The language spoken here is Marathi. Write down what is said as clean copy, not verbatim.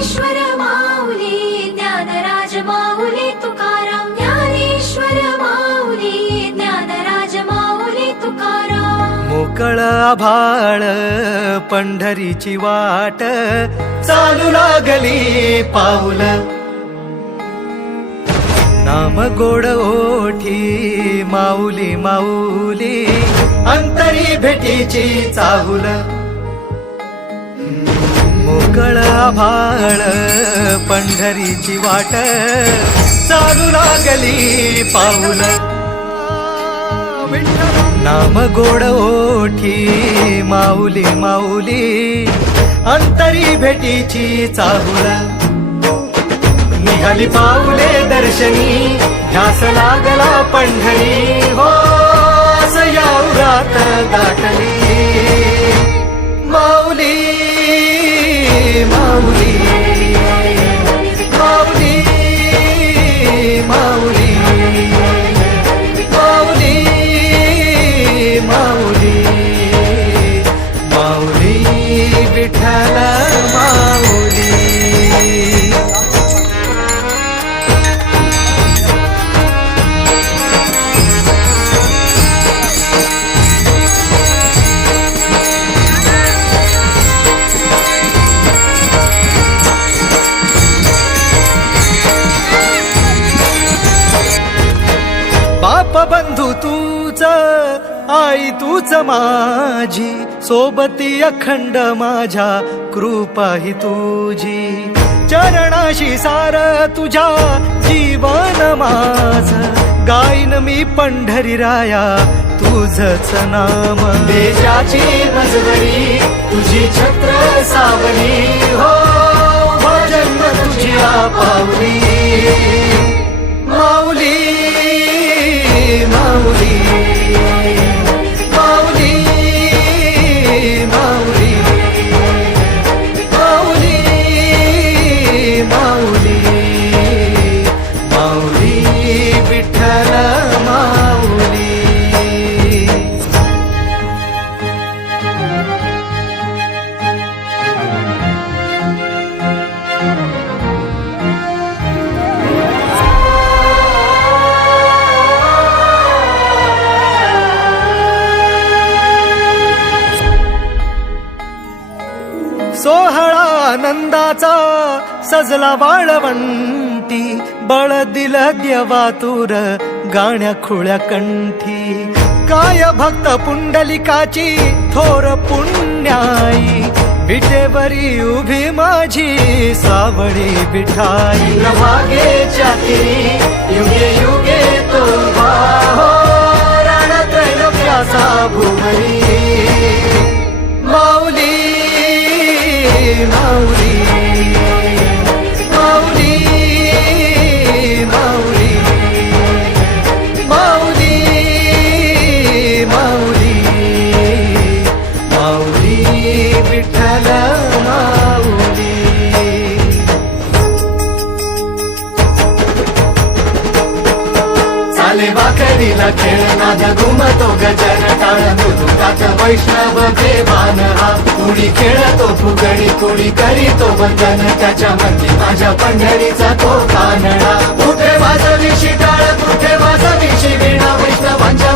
ज्ञानेश्वर माऊली ज्ञानराज माऊली तुकाराम ज्ञानेश्वर माऊली ज्ञानराज माऊली तुकाराम मोकळ आभाळ पंढरीची वाट चालू लागली पाऊल नाम गोड ओठी माऊली माऊली अंतरी भेटीची चाहुल मोकळ आभाळ पंढरीची वाट चालू लागली पाऊल नाम गोड ओठी माऊली माऊली अंतरी भेटीची चाहुल निघाली पाऊले दर्शनी ध्यास लागला पंढरी हो सयावरात दाटली माऊली माऊली माऊली माऊली माऊली माऊली माऊली विठ्ठल माऊली बाप बंधू तूच आई तूच माझी सोबती अखंड माझ्या कृपा ही तुझी चरणाशी सार तुझ्या जीवन माझ गाईन मी पंढरी राया तुझच नाम देशाची मजवरी तुझी छत्र सावली हो जन्म तुझी पावली माऊली माऊली माऊली माऊली माऊली माऊली माऊली विठ्ठल माऊली सोहळा आनंदाचा सजला वाळवंटी बळ दिलं देवातुर गाण्या खुळ्या कंठी काय भक्त पुंडलिकाची थोर पुण्याई विटेवरी उभी माझी सावळी विठाई प्रभागेच्या तिरी युगे युगे तो हो रणत्रैलोक्याचा भुवरी माऊली माऊली माऊली माऊली माऊली माऊली माऊली विठ्ठल माऊली चाले वाकडीला खेळ नाद घुमतो गजर टाळ मृदुकात वैष्णव देवान हा कुणी खेळतो फुगडी कुणी करीतो वंदन त्याच्या मंदी माझ्या पंढरीचा तो कानडा कुठे वाजवी शिटाळ कुठे वाजवी वीणा वैष्णवांच्या